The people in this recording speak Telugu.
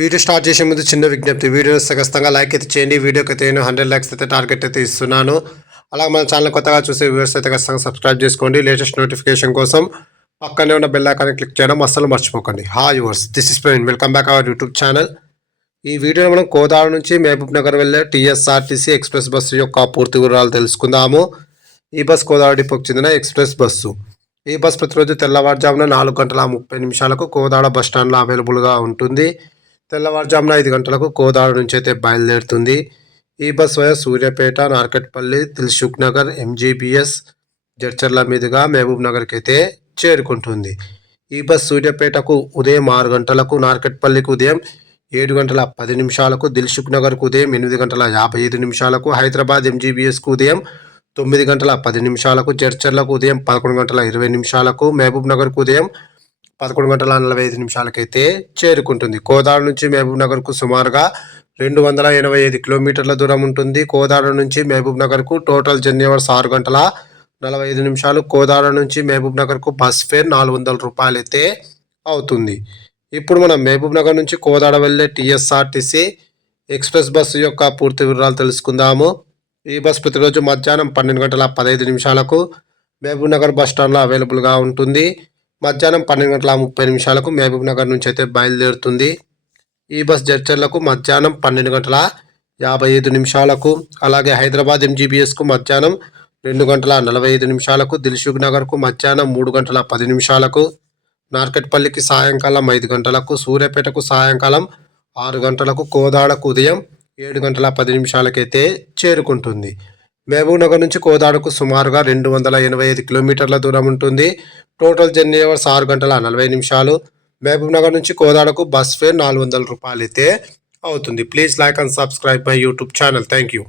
వీడియో స్టార్ట్ చేసే ముందు చిన్న విజ్ఞప్తి. వీడియో ఖచ్చితంగా లైక్ అయితే చేయండి. వీడియోకి అయితే నేను హండ్రెడ్ ల్యాక్స్ అయితే టార్గెట్ అయితే ఇస్తున్నాను. అలాగే మన ఛానల్ కొత్తగా చూసే వ్యూవర్స్ అయితే ఖచ్చితంగా సబ్స్క్రైబ్ చేసుకోండి. లేటెస్ట్ నోటిఫికేషన్ కోసం పక్కనే ఉన్న బెల్ ఐకాన్ని క్లిక్ చేయడం అస్సలు మర్చిపోకండి. Hi yours this is Praveen. Welcome back our YouTube channel. ఈ వీడియోలో మనం కోదాడ నుంచి మహబూబ్ నగర్ వెళ్ళే టీఎస్ఆర్టీసీ ఎక్స్ప్రెస్ బస్సు యొక్క పూర్తి వివరాలు తెలుసుకుందాము. ఈ బస్ కోదాడ డిపోకి చెందిన ఎక్స్ప్రెస్ బస్సు. ఈ బస్ ప్రతిరోజు తెల్లవారుజామున నాలుగు గంటల ముప్పై నిమిషాలకు కోదాడ బస్ స్టాండ్లో అవైలబుల్గా ఉంటుంది. తెల్లవారుజామున ఐదు గంటలకు కోదాడ నుంచి అయితే బయలుదేరుతుంది. ఈ bus via Suryapet Narketpally Dilsukhnagar MGBS Jadcherla మీదుగా మహబూబ్ నగర్కి అయితే చేరుకుంటుంది. ఈ బస్ సూర్యాపేటకు ఉదయం ఆరు గంటలకు నార్కెట్పల్లికి ఉదయం ఏడు గంటల పది నిమిషాలకు దిల్సుఖ్ నగర్కు ఉదయం ఎనిమిది గంటల యాభై ఐదు నిమిషాలకు హైదరాబాద్ ఎంజీబీఎస్కు ఉదయం తొమ్మిది గంటల పది నిమిషాలకు జడ్చర్లకు ఉదయం పదకొండు గంటల ఇరవై నిమిషాలకు మహబూబ్ నగర్కు ఉదయం పదకొండు గంటల నలభై ఐదు నిమిషాలకైతే చేరుకుంటుంది. కోదాడ నుంచి మహబూబ్ నగర్కు సుమారుగా రెండు వందల ఎనభై ఐదు కిలోమీటర్ల దూరం ఉంటుంది. కోదాడ నుంచి మహబూబ్ నగర్కు టోటల్ జర్నీ అవర్స్ ఆరు గంటల నలభై ఐదు నిమిషాలు. కోదాడ నుంచి మహబూబ్ నగర్కు బస్ ఫేర్ నాలుగు వందల రూపాయలు అయితే అవుతుంది. ఇప్పుడు మనం మహబూబ్ నగర్ నుంచి కోదాడ వెళ్ళే టీఎస్ఆర్టీసీ ఎక్స్ప్రెస్ బస్సు యొక్క పూర్తి వివరాలు తెలుసుకుందాము. ఈ బస్ ప్రతిరోజు మధ్యాహ్నం పన్నెండు గంటల పదహైదు నిమిషాలకు మహబూబ్ నగర్ బస్ స్టాండ్లో అవైలబుల్గా ఉంటుంది. మధ్యాహ్నం పన్నెండు గంటల ముప్పై నిమిషాలకు మహబూబ్ నగర్ నుంచి అయితే బయలుదేరుతుంది. ఈ బస్ జడ్చర్లకు మధ్యాహ్నం పన్నెండు గంటల యాభై ఐదు నిమిషాలకు అలాగే హైదరాబాద్ ఎంజీబీఎస్కు మధ్యాహ్నం రెండు గంటల నలభై ఐదు నిమిషాలకు దిల్సుఖ్ నగర్కు మధ్యాహ్నం మూడు గంటల పది నిమిషాలకు నార్కెట్పల్లికి సాయంకాలం ఐదు గంటలకు సూర్యాపేటకు సాయంకాలం ఆరు గంటలకు కోదాడకు ఉదయం ఏడు గంటల పది నిమిషాలకైతే చేరుకుంటుంది. మహబూబ్ నగర్ నుంచి కోదాడకు సుమారుగా రెండు వందల ఎనభై ఐదు కిలోమీటర్ల దూరం ఉంటుంది. టోటల్ జర్నీ అవర్స్ ఆరు గంటల నలభై నిమిషాలు. మహబూబ్ నగర్ నుంచి కోదాడకు బస్ ఫేర్ నాలుగు వందల రూపాయలు అయితే అవుతుంది. Please like and subscribe my YouTube channel. Thank you.